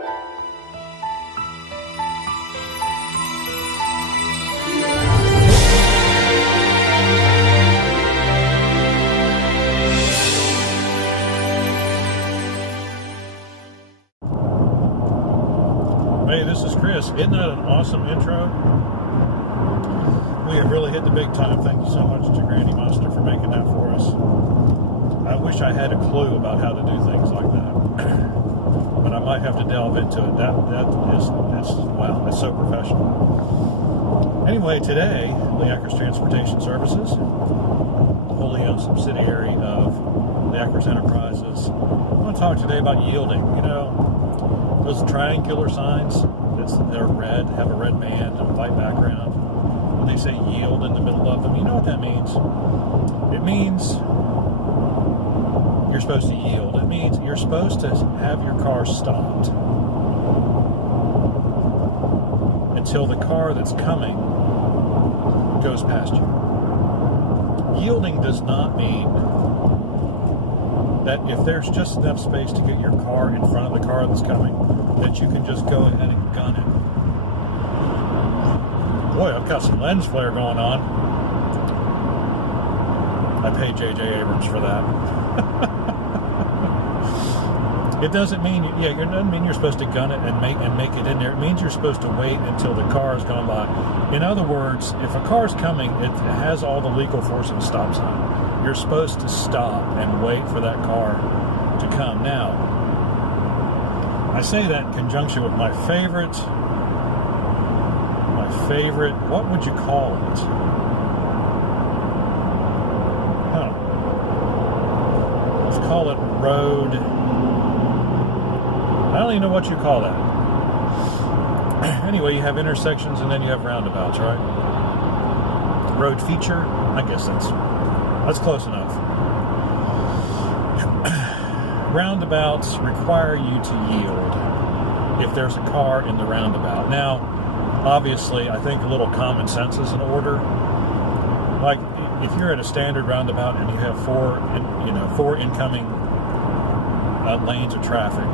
Hey, this is Chris. Isn't that an awesome intro? We have really hit the big time. Thank you so much to Granny Monster for making that for us. I wish I had a clue about how to do things like that. But I might have to delve into it. Wow, that's so professional. Anyway, today, Leackers Transportation Services, wholly owned subsidiary of Leackers Enterprises. I want to talk today about yielding. You know, those triangular signs, they're red, have a red band and a white background. When they say yield in the middle of them, you know what that means? It means you're supposed to yield. It means you're supposed to have your car stopped until the car that's coming goes past you. Yielding does not mean that if there's just enough space to get your car in front of the car that's coming, that you can just go ahead and gun it. Boy, I've got some lens flare going on. I paid J.J. Abrams for that. It doesn't mean, it doesn't mean you're supposed to gun it and make it in there. It means you're supposed to wait until the car has gone by. In other words, if a car's coming, it has all the legal force of a stop sign. You're supposed to stop and wait for that car to come. Now, I say that in conjunction with my favorite, what would you call it? Let's call it road. I don't even know what you call that. Anyway, you have intersections and then you have roundabouts, right? Road feature, I guess that's close enough. Roundabouts require you to yield if there's a car in the roundabout. Now, obviously, I think a little common sense is in order. Like, if you're at a standard roundabout and you have four incoming lanes of traffic,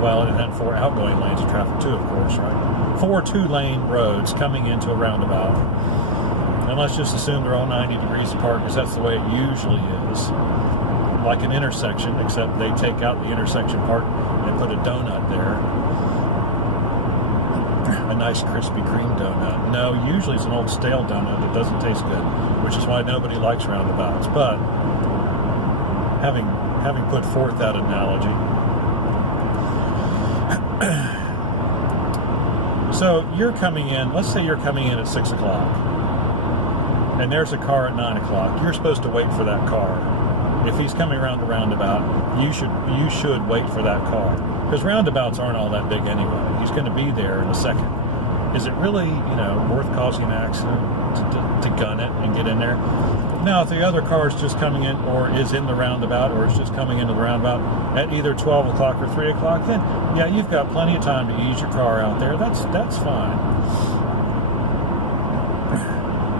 well, and then 4 outgoing lanes of traffic too, of course, right? 4 2-lane roads coming into a roundabout. And let's just assume they're all 90 degrees apart, because that's the way it usually is. Like an intersection, except they take out the intersection part and put a donut there. A nice Krispy Kreme donut. No, usually it's an old stale donut that doesn't taste good, which is why nobody likes roundabouts. But having put forth that analogy, so you're coming in, let's say you're coming in at 6 o'clock, and there's a car at 9 o'clock. You're supposed to wait for that car. If he's coming around the roundabout, you should wait for that car. Because roundabouts aren't all that big anyway. He's going to be there in a second. Is it really, worth causing an accident to gun it and get in there? Now, if the other car is just coming in, or is in the roundabout, or is just coming into the roundabout at either 12 o'clock or 3 o'clock, then, yeah, you've got plenty of time to ease your car out there. That's fine.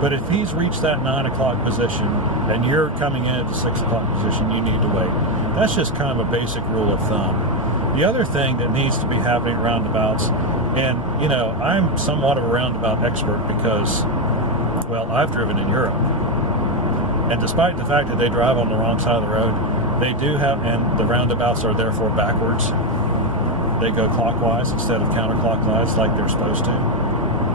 But if he's reached that 9 o'clock position, and you're coming in at the 6 o'clock position, you need to wait. That's just kind of a basic rule of thumb. The other thing that needs to be happening at roundabouts, and, I'm somewhat of a roundabout expert because, well, I've driven in Europe. And despite the fact that they drive on the wrong side of the road, they do have, and the roundabouts are therefore backwards. They go clockwise instead of counterclockwise like they're supposed to.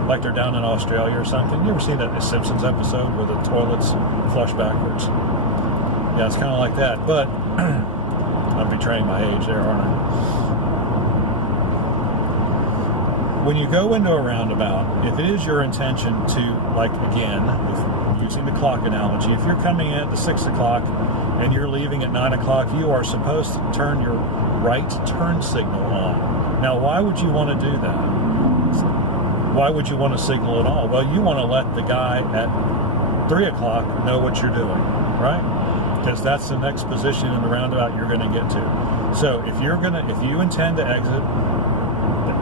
Like they're down in Australia or something. You ever seen that Simpsons episode where the toilets flush backwards? Yeah, it's kind of like that. But I'm betraying my age there, aren't I? When you go into a roundabout, if it is your intention to, like, again, using the clock analogy, if you're coming in at the 6 o'clock and you're leaving at 9 o'clock, you are supposed to turn your right turn signal on. Now, why would you want to do that? Why would you want to signal at all? Well, you want to let the guy at 3 o'clock know what you're doing, right? Because that's the next position in the roundabout you're going to get to. So if you intend to exit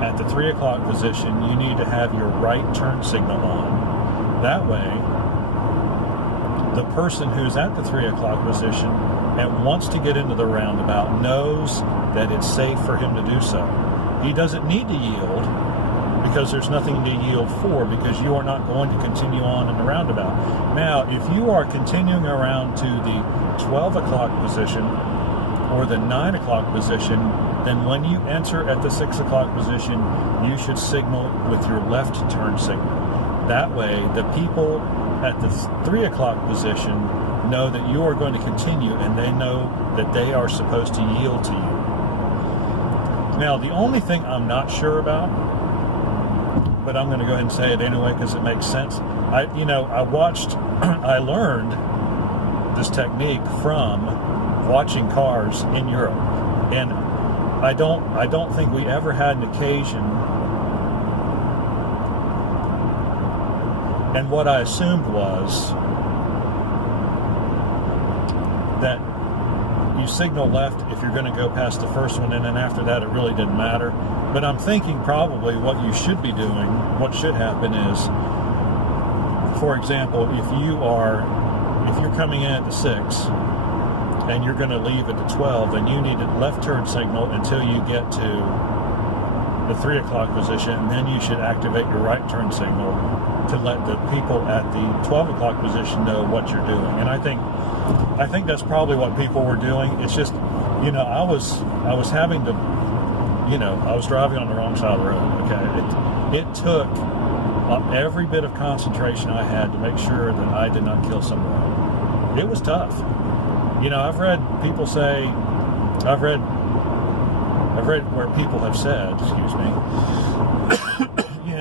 at the 3 o'clock position, you need to have your right turn signal on. That way, the person who's at the 3 o'clock position and wants to get into the roundabout knows that it's safe for him to do so. he doesn't need to yield because there's nothing to yield for, because you are not going to continue on in the roundabout. Now, if you are continuing around to the 12 o'clock position or the 9 o'clock position, then when you enter at the 6 o'clock position, you should signal with your left turn signal. That way, the people at the 3 o'clock position know that you are going to continue, and they know that they are supposed to yield to you. Now, the only thing I'm not sure about, but I'm going to go ahead and say it anyway because it makes sense. I learned this technique from watching cars in Europe, and I don't think we ever had an occasion. And what I assumed was that you signal left if you're going to go past the first one, and then after that it really didn't matter. But I'm thinking probably what you should be doing, what should happen is, for example, if you're coming in at the 6 and you're going to leave at the 12, then you need a left turn signal until you get to the 3 o'clock position, and then you should activate your right turn signal to let the people at the 12 o'clock position know what you're doing. And I think that's probably what people were doing. It's just, I was having to, I was driving on the wrong side of the road. Okay, it took every bit of concentration I had to make sure that I did not kill someone. It was tough. I've read people say, I've read where people have said, excuse me,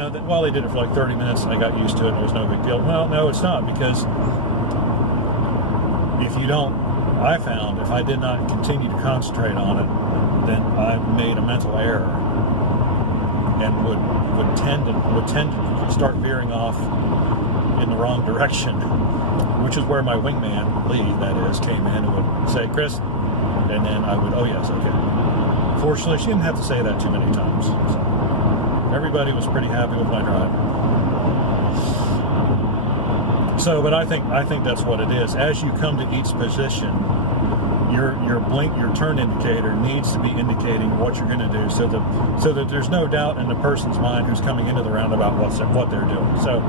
that, well, they did it for like 30 minutes and they got used to it and it was no big deal. Well, no, it's not, because I found if I did not continue to concentrate on it, then I made a mental error and would tend to start veering off in the wrong direction, which is where my wingman, Lee, that is, came in and would say, Chris, and then I would, oh yes, okay. Fortunately, she didn't have to say that too many times. So everybody was pretty happy with my drive. So, but I think that's what it is. As you come to each position, your turn indicator needs to be indicating what you're going to do, so that there's no doubt in the person's mind who's coming into the roundabout what they're doing. So,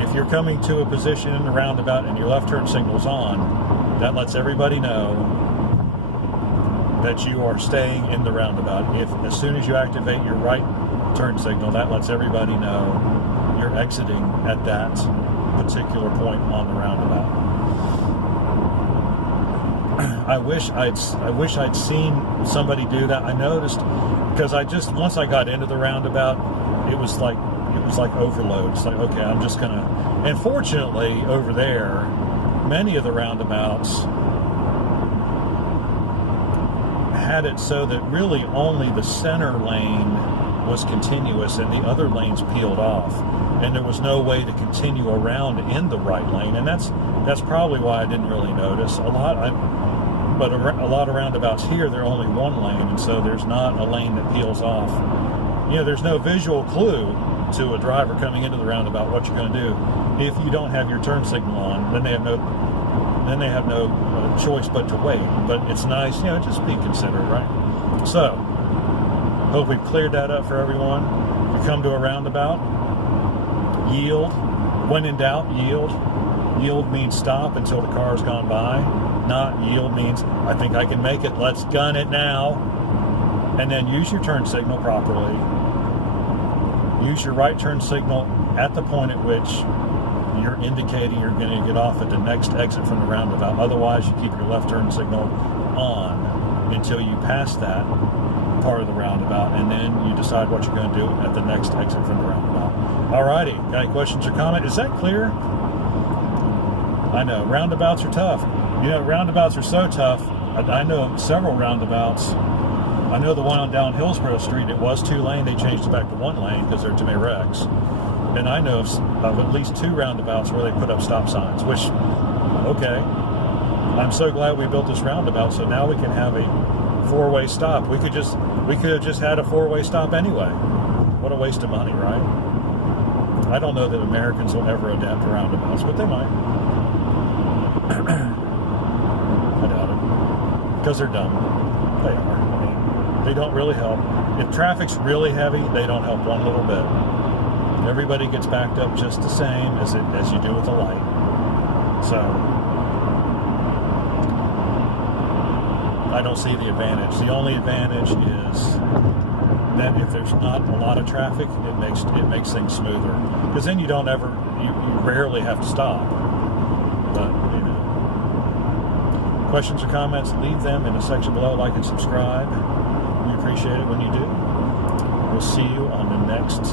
if you're coming to a position in the roundabout and your left turn signal's on, that lets everybody know that you are staying in the roundabout. As soon as you activate your right turn signal, that lets everybody know you're exiting at that particular point on the roundabout. I wish I'd seen somebody do that. I noticed, because once I got into the roundabout, it was like overload. It's like, okay, I'm just gonna. And fortunately, over there, many of the roundabouts had it so that really only the center lane was continuous and the other lanes peeled off, and there was no way to continue around in the right lane. And that's probably why I didn't really notice a lot of roundabouts here, they're only one lane, and so there's not a lane that peels off. There's no visual clue to a driver coming into the roundabout what you're going to do. If you don't have your turn signal on, then they have no choice but to wait. But it's nice, just be considerate, right? So, hope we've cleared that up for everyone. If you come to a roundabout, yield. When in doubt, yield. Yield means stop until the car's gone by. Not yield means, I think I can make it, let's gun it now. And then use your turn signal properly. Use your right turn signal at the point at which you're indicating you're going to get off at the next exit from the roundabout. Otherwise, you keep your left turn signal on until you pass that part of the roundabout, and then you decide what you're going to do at the next exit from the roundabout. Alrighty, got any questions or comment? Is that clear? I know, roundabouts are tough. Roundabouts are so tough. I know several roundabouts. I know the one down Hillsborough Street, it was 2-lane. They changed it back to 1 lane because there are too many wrecks. And I know of at least 2 roundabouts where they put up stop signs, which, okay. I'm so glad we built this roundabout, so now we can have a 4-way stop. We could have just had a 4-way stop anyway. What a waste of money, right? I don't know that Americans will ever adapt to roundabouts, but they might. I doubt it. Because they're dumb. They are. They don't really help. If traffic's really heavy, they don't help one little bit. Everybody gets backed up just the same as you do with a light. So I don't see the advantage. The only advantage is that if there's not a lot of traffic, it makes things smoother. Because then you rarely have to stop. But questions or comments, leave them in the section below. Like and subscribe. We appreciate it when you do. We'll see you on the next